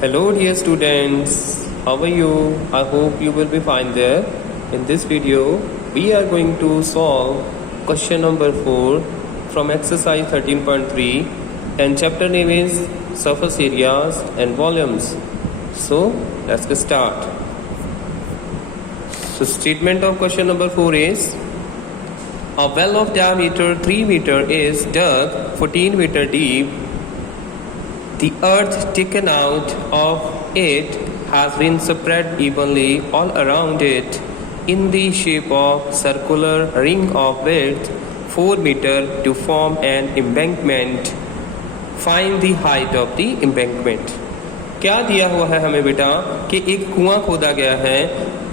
Hello dear students, how are you? I hope you will be fine there. In this video, we are going to solve question number 4 from exercise 13.3 and chapter name is surface areas and volumes. So, let's get start. So, statement of question number 4 is a well of diameter 3 meter is dug 14 meter deep. The earth taken out of it has been spread evenly all around it in the shape of circular ring of width 4 meter to form an embankment. Find the height of the embankment. क्या दिया हुआ है हमें बेटा कि एक कुआं खोदा गया है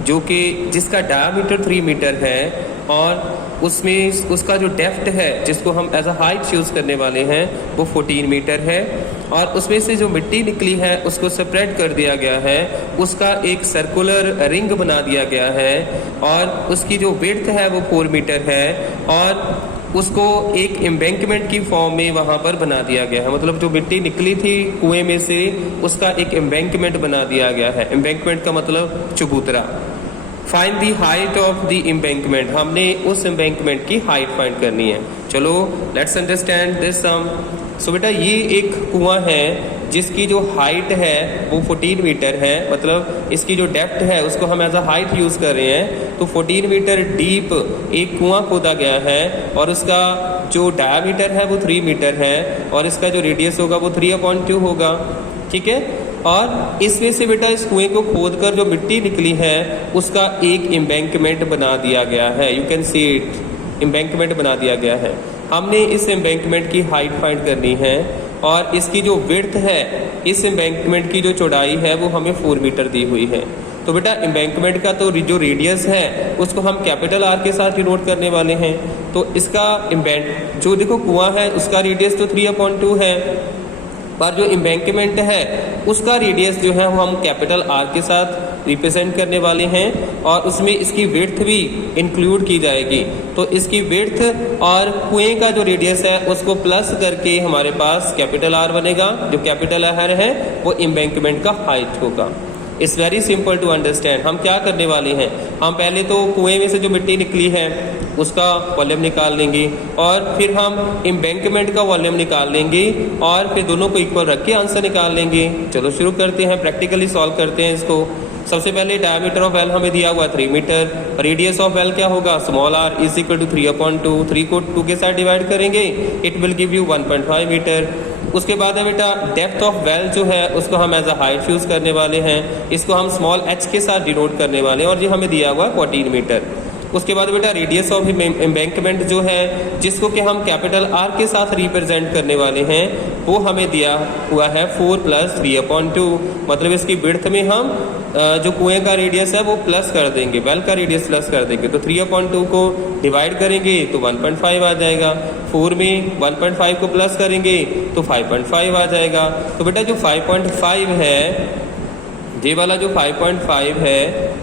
जो कि जिसका डायमीटर 3 मीटर है और उसमें उसका जो डेप्थ है जिसको हम एज अ हाइट चूज करने वाले हैं वो 14 मीटर है और उसमें से जो मिट्टी निकली है उसको सेपरेट कर दिया गया है, उसका एक सर्कुलर रिंग बना दिया गया है और उसकी जो विड्थ है वो 4 मीटर है और उसको एक एम्बैंकमेंट की फॉर्म में वहां पर बना दिया गया है। मतलब जो मिट्टी निकली थी कुएं में से उसका एक एम्बैंकमेंट बना दिया गया है। एम्बैंकमेंट का मतलब चबूतरा। Find the height of the embankment, हमने उस एम्बैंकमेंट की हाइट फाइंड करनी है। चलो लेट्स अंडरस्टैंड दिस सम। सो बेटा ये एक कुआं है जिसकी जो हाइट है वो 14 मीटर है, मतलब इसकी जो डेप्थ है उसको हम एज अ हाइट यूज कर रहे हैं। तो 14 मीटर डीप एक कुआं खोदा गया है और उसका जो डायमीटर है वो 3 मीटर है और इसका जो रेडियस होगा वो 3/2 होगा। ठीक है, और इसमें से बेटा इस कुएं को खोदकर जो मिट्टी निकली है उसका एक एम्बैंकमेंट बना दिया गया है। You can see it, embankment बना दिया गया है। हमने इस एम्बैंकमेंट की हाइट फाइंड करनी है और इसकी जो विड्थ है, इस एम्बैंकमेंट की जो चौड़ाई है वो हमें 4 मीटर दी हुई है। तो बेटा एम्बैंकमेंट का तो जो रेडियस है उसको हम कैपिटल आर के साथ डिनोट करने वाले हैं। तो इसका जो देखो कुआं है उसका रेडियस तो 3/2 है, पर जो एम्बैंकमेंट है उसका रेडियस जो है वो हम कैपिटल आर के साथ रिप्रेजेंट करने वाले हैं और उसमें इसकी विड्थ भी इंक्लूड की जाएगी। तो इसकी विड्थ और कुएं का जो रेडियस है उसको प्लस करके हमारे पास कैपिटल आर बनेगा। जो कैपिटल आर है वो एम्बैंकमेंट का हाइट होगा। It's very simple to understand. हम क्या करने वाले हैं, हम पहले तो कुएं में से जो मिट्टी निकली है उसका वॉल्यूम निकाल लेंगे और फिर हम एम्बैंकमेंट का वॉल्यूम निकाल लेंगे और फिर दोनों को इक्वल रख के आंसर निकाल लेंगे। चलो शुरू करते हैं, प्रैक्टिकली सॉल्व करते हैं इसको। सबसे पहले डायमीटर ऑफ वेल हमें दिया हुआ 3 मीटर, रेडियस ऑफ वेल क्या होगा, small r is equal to 3/2। 3 को 2 के साथ डिवाइड करेंगे, it will give you 1.5 metre. उसके बाद है बेटा डेप्थ ऑफ वेल जो है उसको हम एज अ हाइट यूज करने वाले हैं, इसको हम स्मॉल h के साथ डिनोट करने वाले हैं और ये हमें दिया हुआ 14 मीटर। उसके बाद बेटा रेडियस ऑफ एम्बैंकमेंट जो है जिसको कि हम कैपिटल आर के साथ रिप्रेजेंट करने वाले हैं वो हमें दिया हुआ है 4 + 3/2। मतलब इसकी विड्थ में हम जो कुएं का रेडियस है वो प्लस कर देंगे, वेल का रेडियस प्लस कर देंगे। तो 3/2 को डिवाइड करेंगे तो 1.5 आ जाएगा, 4 में 1.5 को प्लस करेंगे तो 5.5 आ जाएगा। तो बेटा जो 5.5 है, ये वाला जो 5.5 है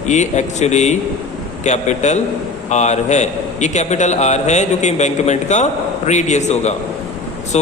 ये एक्चुअली कैपिटल आर है। ये कैपिटल आर है जो कि एम्बैंकमेंट का रेडियस होगा। So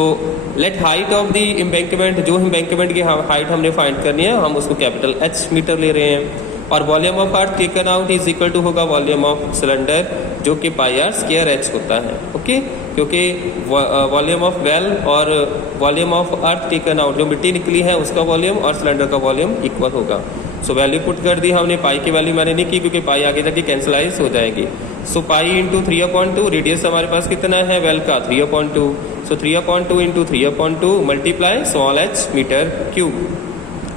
let height of the embankment, जो एम्बैंकमेंट की हाइट हमने फाइंड करनी है हम उसको कैपिटल एच मीटर ले रहे हैं और volume of earth taken out is equal to होगा वॉल्यूम ऑफ सिलेंडर जो कि πr² होता है। ओके, क्योंकि वॉल्यूम ऑफ वेल और volume of earth taken out जो मिट्टी निकली है उसका वॉल्यूम और सिलेंडर का वॉल्यूम इक्वल होगा। सो वैल्यू पुट कर दी हमने, पाई की वैल्यू मैंने नहीं की क्योंकि पाई आगे जाके कैंसलाइज हो जाएगी। सो पाई इंटू 3/2, रेडियस हमारे पास कितना है वेल का 3/2। So 3/2 into 3/2 multiply small h metre cube.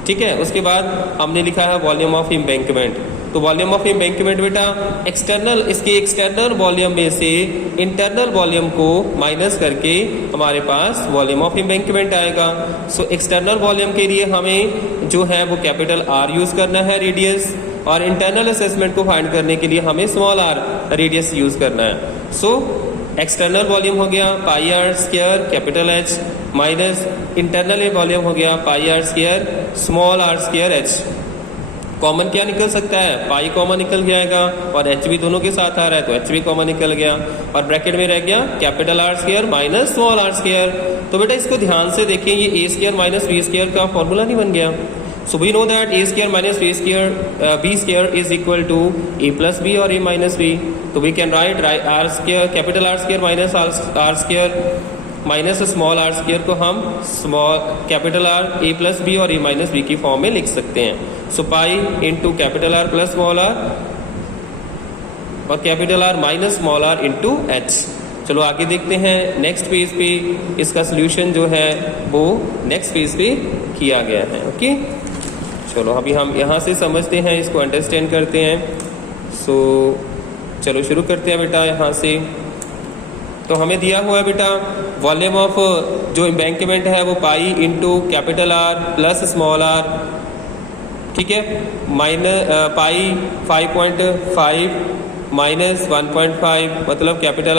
ठीक है, उसके बाद हमने लिखा है वॉल्यूम ऑफ एम्बैंकमेंट। तो वॉल्यूम ऑफ एम्बैंकमेंट बेटा एक्सटर्नल, इसके एक्सटर्नल वॉल्यूम में से इंटरनल वॉल्यूम को माइनस करके हमारे पास वॉल्यूम ऑफ एम्बैंकमेंट आएगा। सो एक्सटर्नल वॉल्यूम के लिए हमें जो है वो कैपिटल आर यूज करना है रेडियस, और इंटरनल असेसमेंट को फाइंड करने के लिए हमें स्मॉल आर रेडियस यूज करना है। सो एक्सटर्नल वॉल्यूम हो गया πr² capital H minus internal volume हो गया πr² small r² h। Common क्या निकल सकता है, पाई कॉमन निकल जाएगा और h भी दोनों के साथ आ रहा है तो h भी कॉमन निकल गया और ब्रैकेट में रह गया capital R² minus small r²। तो बेटा इसको ध्यान से देखिए, ये a² माइनस b² का फॉर्मूला नहीं बन गया। So we know that a square minus b square is equal to a plus b or a minus b. So we can write r square, capital R square minus r square minus small r square को हम small capital R a plus b और a minus b की form में लिख सकते हैं. So pi into capital R plus small r और capital R minus small r into h. चलो आगे देखते हैं. नेक्स्ट पेज पे इसका सोल्यूशन जो है वो नेक्स्ट पेज पे किया गया है. ओके, चलो अभी हम यहाँ से समझते हैं, इसको अंडरस्टैंड करते हैं. सो चलो शुरू करते हैं बेटा. यहाँ से तो हमें दिया हुआ है बेटा वॉल्यूम ऑफ जो एम्बैंकमेंट है वो पाई into capital R plus small r, ठीक है, माइनस पाई 5.5 माइनस 1.5 मतलब capital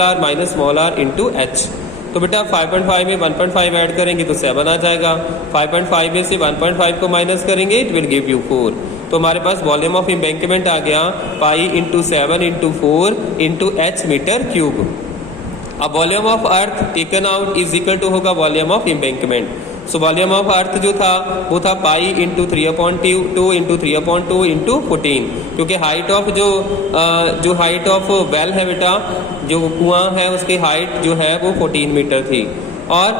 R minus small r into h. तो बेटा 5.5 में 1.5 ऐड करेंगे तो 7 आ जाएगा. 5.5 में से 1.5 को माइनस करेंगे इट विल गिव यू 4. तो हमारे पास वॉल्यूम ऑफ एम्बैंकमेंट आ गया pi into 7 into 4 into h metre cube. अब volume of earth taken out is equal to होगा volume of embankment. So volume of earth जो था वो था पाई इंटू 3/2 इंटू 3/2 इंटू 14, क्योंकि हाइट ऑफ जो हाइट ऑफ वेल है बेटा, जो कुआं है उसकी हाइट जो है वो 14 मीटर थी. और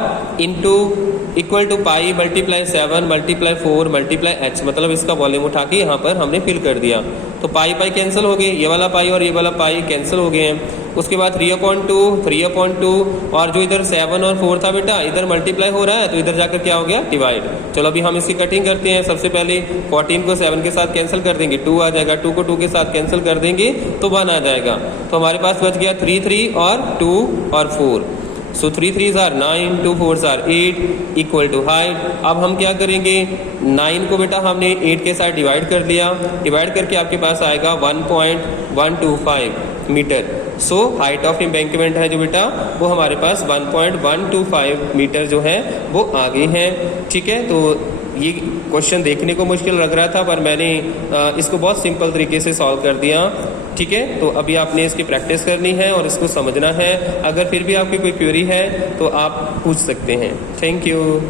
into equal to pi multiply 7 multiply 4 multiply h, मतलब इसका वॉल्यूम उठा के यहाँ पर हमने फिल कर दिया. तो पाई कैंसिल हो गए, ये वाला पाई और ये वाला पाई कैंसिल हो गए हैं. उसके बाद 3/2 और जो इधर 7 और 4 था बेटा इधर मल्टीप्लाई हो रहा है तो इधर जाकर क्या हो गया डिवाइड. चलो अभी हम इसकी कटिंग करते हैं. सबसे पहले 14 को 7 के साथ कैंसिल कर देंगे, 2 आ जाएगा. 2 को 2 के साथ कैंसिल कर देंगे तो 1 आ जाएगा. तो हमारे पास बच गया 3 और 2 और 4. So 3 3s are 9, 2 4s are 8 equal to height. अब हम क्या करेंगे, 9 को बेटा हमने 8 के साथ डिवाइड कर दिया. डिवाइड करके आपके पास आएगा 1.125 metre. So height of embankment है जो बेटा वो हमारे पास 1.125 मीटर जो है वो आगे हैं. ठीक है, तो ये क्वेश्चन देखने को मुश्किल लग रहा था पर मैंने इसको बहुत सिंपल तरीके से सॉल्व कर दिया. ठीक है, तो अभी आपने इसकी प्रैक्टिस करनी है और इसको समझना है. अगर फिर भी आपकी कोई क्वेरी है तो आप पूछ सकते हैं. Thank you.